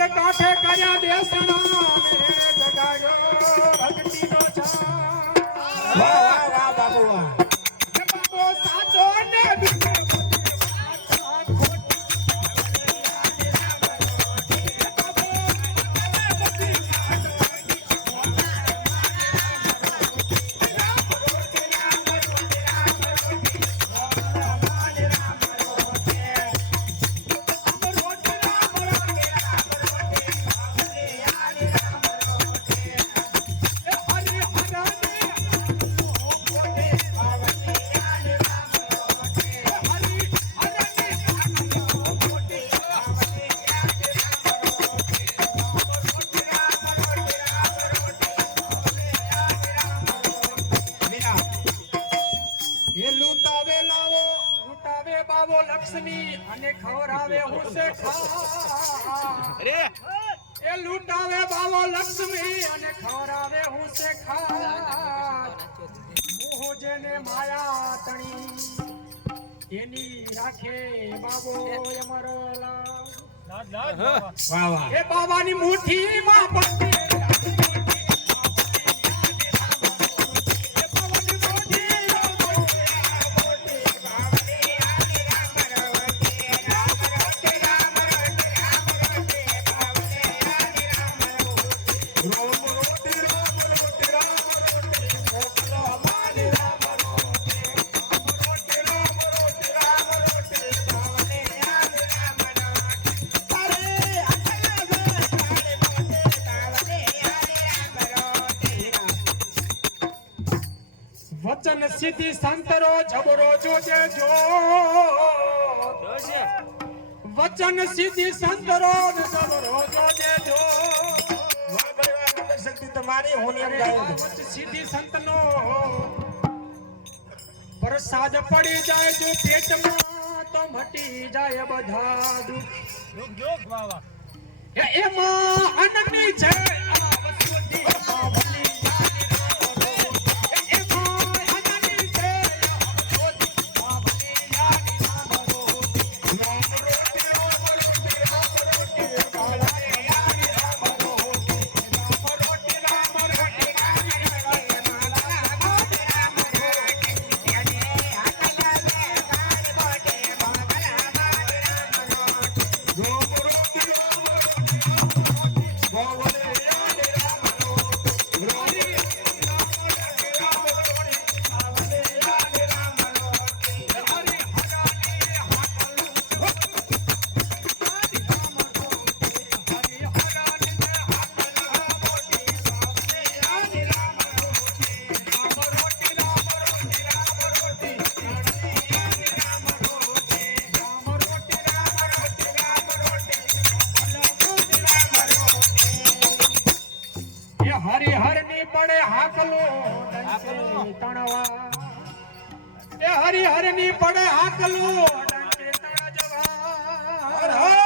સરોવર કાંઠે કર્યા દેસણા ને જગાડ્યો ભક્તિનો ચા વાહ વાહ વાહ બાબુ વાહ બાબો સાચો ને બાબો લક્ષ્મી અને ખવરાવે હુસે ખા અરે એ લૂટાવે બાબો લક્ષ્મી અને ખવરાવે હુસે ખા મોહ જેને માયા તણી એની રાખે બાબો અમરલા વાહ વાહ એ બાબાની મુઠ્ઠી માં પકડી વચન સિદ્ધિ સંતરો જબરો જોજે જો વચન સિદ્ધિ સંતરો જબરો જોજે જો શક્તિ તમારી હોની એમ ગાય વચન સિદ્ધિ સંતનો પ્રસાદ પડી જાય જો પેટમાં તો મટી જાય બધા દુઃખ જોગ બાવા એમાં અનની છે આ વસ્તુથી બાવલી હરિહર ની પડે હાકલો તણવા એ હરિહર ની પડે હાકલો ડંકે તણ જવા